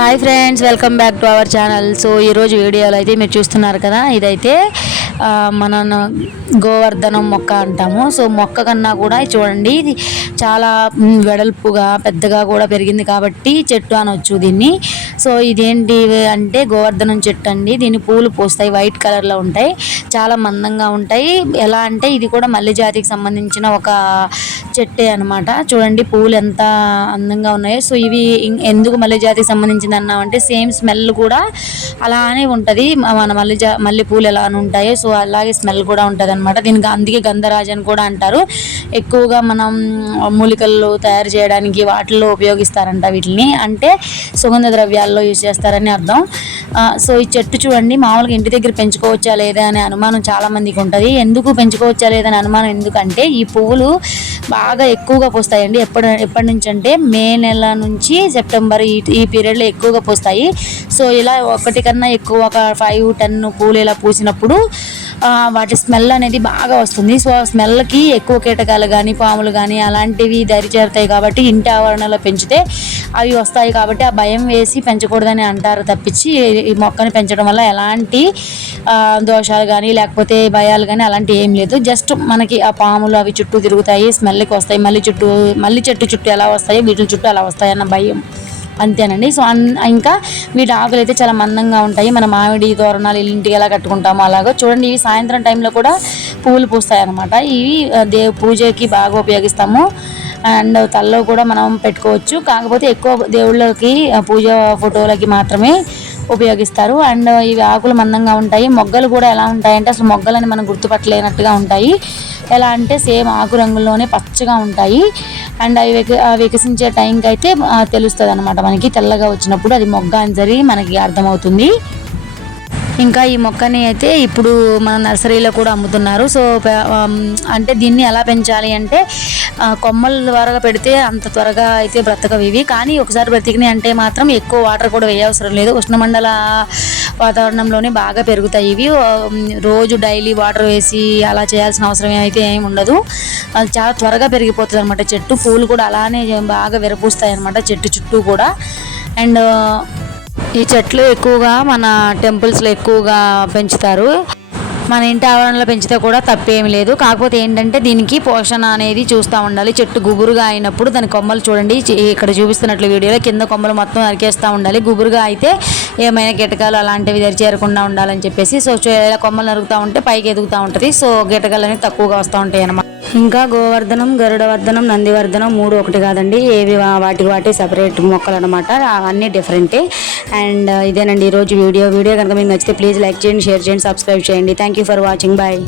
Hi friends welcome back to our channel so ఈరోజు వీడియోలో అయితే మీరు చూస్తున్నారు కదా ఇదైతే మన గోవర్ధనం మొక్క అంటాము. సో మొక్క కన్నా కూడా చూడండి ఇది చాలా వెడల్పుగా పెద్దగా కూడా పెరిగింది కాబట్టి చెట్టు అనొచ్చు దీన్ని. సో ఇదేంటి అంటే గోవర్ధనం చెట్టు అండి. దీని పూలు పూస్తాయి వైట్ కలర్లో ఉంటాయి చాలా మందంగా ఉంటాయి. ఎలా అంటే ఇది కూడా మల్లె జాతికి సంబంధించిన ఒక చెట్టే అనమాట చూడండి పూలు ఎంత అందంగా ఉన్నాయో. సో ఇవి ఎందుకు మల్లె జాతికి సంబంధించిన అన్నామంటే సేమ్ స్మెల్ కూడా అలానే ఉంటుంది. మన మల్లె జా మల్లె పూలు ఎలా ఉంటాయో సో అలాగే స్మెల్ కూడా ఉంటుంది అనమాట దీనికి అందుకే గంధరాజు అని కూడా అంటారు. ఎక్కువగా మనం మూలికలు తయారు చేయడానికి వాటిల్లో ఉపయోగిస్తారంట వీటిని. అంటే సుగంధ ద్రవ్యాల్లో యూజ్ చేస్తారని అర్థం. సో ఈ చెట్టు చూడండి మామూలుగా ఇంటి దగ్గర పెంచుకోవచ్చా లేదా అనే అనుమానం చాలా మందికి ఉంటుంది. ఎందుకు పెంచుకోవచ్చా లేదని అనుమానం ఎందుకంటే ఈ పువ్వులు బాగా ఎక్కువగా పూస్తాయండి. ఎప్పటి ఎప్పటి నుంచి అంటే మే నెల నుంచి సెప్టెంబర్ ఈ ఈ పీరియడ్లో ఎక్కువగా పూస్తాయి. సో ఇలా ఒకటి కన్నా ఎక్కువ ఒక ఫైవ్ టెన్ పూలు ఇలా పూసినప్పుడు వాటి స్మెల్ అనేది బాగా వస్తుంది. సో ఆ స్మెల్కి ఎక్కువ కీటకాలు కానీ పాములు కానీ అలాంటివి దరి చేరుతాయి కాబట్టి ఇంటి ఆవరణలో పెంచితే అవి వస్తాయి కాబట్టి ఆ భయం వేసి పెంచకూడదని అంటారు తప్పించి ఈ మొక్కని పెంచడం వల్ల ఎలాంటి దోషాలు కానీ లేకపోతే భయాలు కానీ అలాంటివి ఏం లేదు. జస్ట్ మనకి ఆ పాములు అవి చుట్టూ తిరుగుతాయి స్మెల్కి వస్తాయి. మళ్ళీ చుట్టూ మళ్ళీ చెట్టు చుట్టూ ఎలా వస్తాయో వీటి చుట్టూ ఎలా వస్తాయి అన్న భయం. అంతేనండి. సో అన్ ఇంకా వీటి ఆకులు అయితే చాలా మందంగా ఉంటాయి. మన మామిడి తోరణాలు ఇంటికి ఎలా కట్టుకుంటామో అలాగో. చూడండి ఇవి సాయంత్రం టైంలో కూడా పువ్వులు పూస్తాయి అన్నమాట ఇవి దే పూజకి బాగా ఉపయోగిస్తాము. అండ్ తలలో కూడా మనం పెట్టుకోవచ్చు. కాకపోతే ఎక్కువ దేవుళ్ళకి పూజ ఫోటోలకి మాత్రమే ఉపయోగిస్తారు. అండ్ ఇవి ఆకులు మందంగా ఉంటాయి. మొగ్గలు కూడా ఎలా ఉంటాయంటే అసలు మొగ్గలని మనం గుర్తుపట్టలేనట్టుగా ఉంటాయి. ఎలా అంటే సేమ్ ఆకు రంగులోనే పచ్చగా ఉంటాయి. అండ్ అవి విక వికసించే టైంకి అయితే తెలుస్తుంది అనమాట మనకి తెల్లగా వచ్చినప్పుడు అది మొగ్గ అని జరిగి మనకి అర్థమవుతుంది. ఇంకా ఈ మొక్కని అయితే ఇప్పుడు మన నర్సరీలో కూడా అమ్ముతున్నారు. సో అంటే దీన్ని ఎలా పెంచాలి అంటే కొమ్మల ద్వారా పెడితే అంత త్వరగా అయితే బ్రతకవి ఇవి. కానీ ఒకసారి బ్రతికినాయి అంటే మాత్రం ఎక్కువ వాటర్ కూడా వేయవసరం లేదు. ఉష్ణమండల వాతావరణంలోనే బాగా పెరుగుతాయి ఇవి. రోజు డైలీ వాటర్ వేసి అలా చేయాల్సిన అవసరం అయితే ఏమి ఉండదు. అది చాలా త్వరగా పెరిగిపోతుంది అనమాట చెట్టు పూలు కూడా అలానే బాగా విరపూస్తాయి అనమాట చెట్టు చుట్టూ కూడా. అండ్ ఈ చెట్లు ఎక్కువగా మన టెంపుల్స్లో ఎక్కువగా పెంచుతారు. మన ఇంటి ఆవరణలో పెంచితే కూడా తప్పేం లేదు. కాకపోతే ఏంటంటే దీనికి పోషణ అనేది చూస్తూ ఉండాలి. చెట్టు గుబురుగా అయినప్పుడు దాని కొమ్మలు చూడండి. ఇక్కడ చూపిస్తున్నట్లు వీడియోలో కింద కొమ్మలు మొత్తం నరికేస్తూ ఉండాలి. గుబురుగా అయితే ఏమైనా కీటకాలు అలాంటివి చేరకుండా ఉండాలని చెప్పేసి సో కొమ్మలు నరుగుతూ ఉంటే పైకి ఎదుగుతూ ఉంటుంది. సో కీటకాలు అనేవి తక్కువగా వస్తూ ఉంటాయి అన్నమాట ఇంకా గోవర్ధనం గరుడవర్ధనం నందివర్ధనం మూడు ఒకటి కాదండి. ఏవి వా- వాటికి వాటి సపరేట్ మొక్కలు అనమాట అన్నీ డిఫరెంటే అండ్ ఇదేనండి ఈరోజు వీడియో. వీడియో కనుక మీకు నచ్చితే ప్లీజ్ లైక్ చేయండి షేర్ చేయండి సబ్స్క్రైబ్ చేయండి. Thank you for watching bye